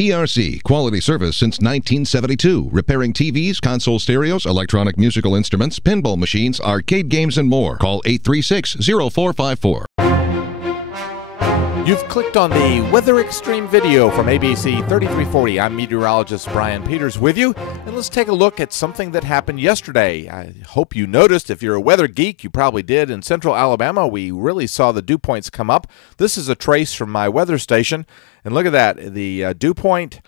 ERC, quality service since 1972, repairing TVs, console stereos, electronic musical instruments, pinball machines, arcade games, and more. Call 836-0454. You've clicked on the Weather Xtreme video from ABC 3340. I'm meteorologist Brian Peters with you, and let's take a look at something that happened yesterday. I hope you noticed. If you're a weather geek, you probably did. In central Alabama, we really saw the dew points come up. This is a trace from my weather station, and look at that. The dew point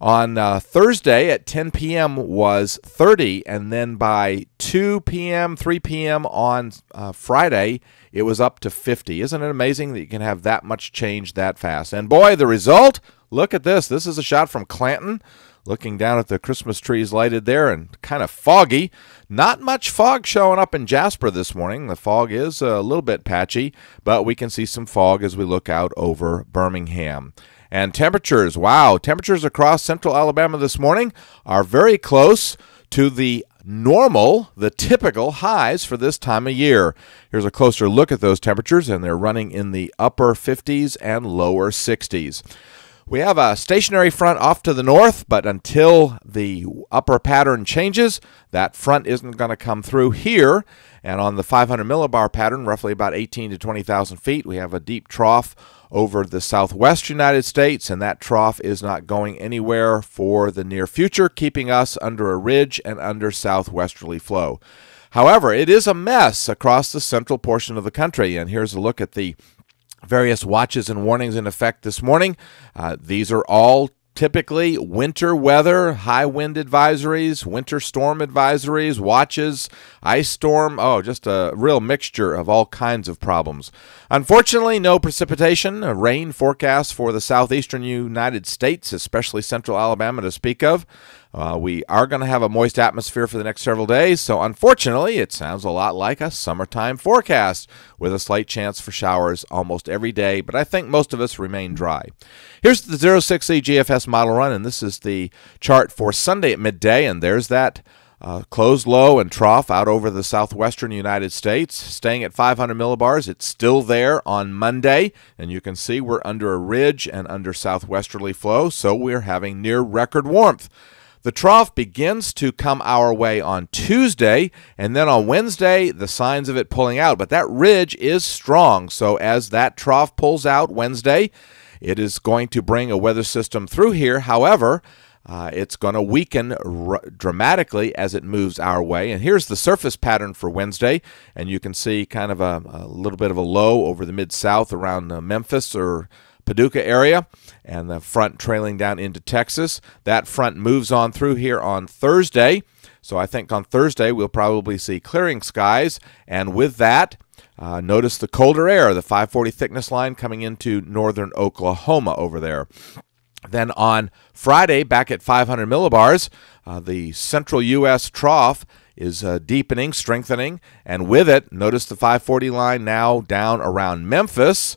on Thursday at 10 p.m. was 30, and then by 2 p.m., 3 p.m. on Friday, it was up to 50. Isn't it amazing that you can have that much change that fast? And boy, the result, look at this. This is a shot from Clanton, looking down at the Christmas trees lighted there and kind of foggy. Not much fog showing up in Jasper this morning. The fog is a little bit patchy, but we can see some fog as we look out over Birmingham. And temperatures, wow, temperatures across central Alabama this morning are very close to the normal, the typical highs for this time of year. Here's a closer look at those temperatures, and they're running in the upper 50s and lower 60s. We have a stationary front off to the north, but until the upper pattern changes, that front isn't going to come through here. And on the 500 millibar pattern, roughly about 18 to 20,000 feet, we have a deep trough over the southwest United States, and that trough is not going anywhere for the near future, keeping us under a ridge and under southwesterly flow. However, it is a mess across the central portion of the country, and here's a look at the various watches and warnings in effect this morning. These are all typically winter weather, high wind advisories, winter storm advisories, watches, ice storm. Oh, just a real mixture of all kinds of problems. Unfortunately, no precipitation, a rain forecast for the southeastern United States, especially central Alabama to speak of. We are going to have a moist atmosphere for the next several days, so unfortunately, it sounds a lot like a summertime forecast with a slight chance for showers almost every day, but I think most of us remain dry. Here's the 06E GFS model run, and this is the chart for Sunday at midday, and there's that closed low and trough out over the southwestern United States, staying at 500 millibars. It's still there on Monday, and you can see we're under a ridge and under southwesterly flow, so we're having near record warmth. The trough begins to come our way on Tuesday, and then on Wednesday, the signs of it pulling out. But that ridge is strong, so as that trough pulls out Wednesday, it is going to bring a weather system through here. However, it's going to weaken dramatically as it moves our way. And here's the surface pattern for Wednesday, and you can see kind of a little bit of a low over the mid-south around Memphis or Paducah area, and the front trailing down into Texas. That front moves on through here on Thursday, so I think on Thursday we'll probably see clearing skies, and with that, notice the colder air, the 540 thickness line coming into northern Oklahoma over there. Then on Friday, back at 500 millibars, the central U.S. trough is deepening, strengthening, and with it, notice the 540 line now down around Memphis.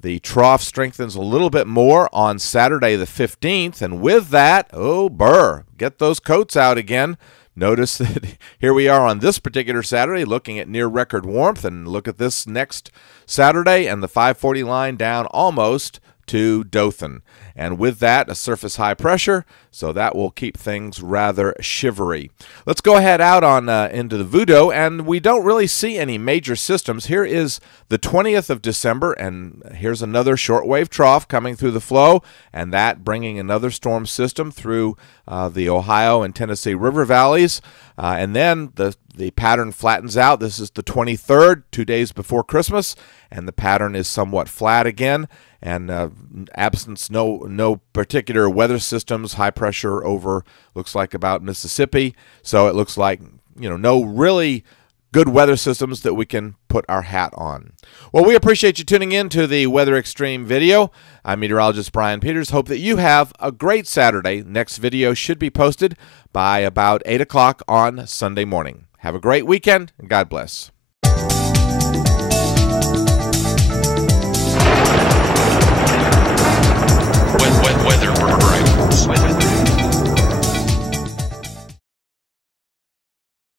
The trough strengthens a little bit more on Saturday the 15th, and with that, oh, burr, get those coats out again. Notice that here we are on this particular Saturday looking at near record warmth, and look at this next Saturday, and the 540 line down almost to Dothan. And with that, a surface high pressure, so that will keep things rather shivery. Let's go ahead out on into the voodoo, and we don't really see any major systems. Here is the 20th of December, and here's another shortwave trough coming through the flow, and that bringing another storm system through the Ohio and Tennessee river valleys. And then the pattern flattens out. This is the 23rd, 2 days before Christmas, and the pattern is somewhat flat again. And absence, no particular weather systems, high pressure over, looks like about Mississippi. So it looks like, no really good weather systems that we can put our hat on. Well, we appreciate you tuning in to the Weather Xtreme video. I'm meteorologist Brian Peters. Hope that you have a great Saturday. Next video should be posted by about 8 o'clock on Sunday morning. Have a great weekend, and God bless.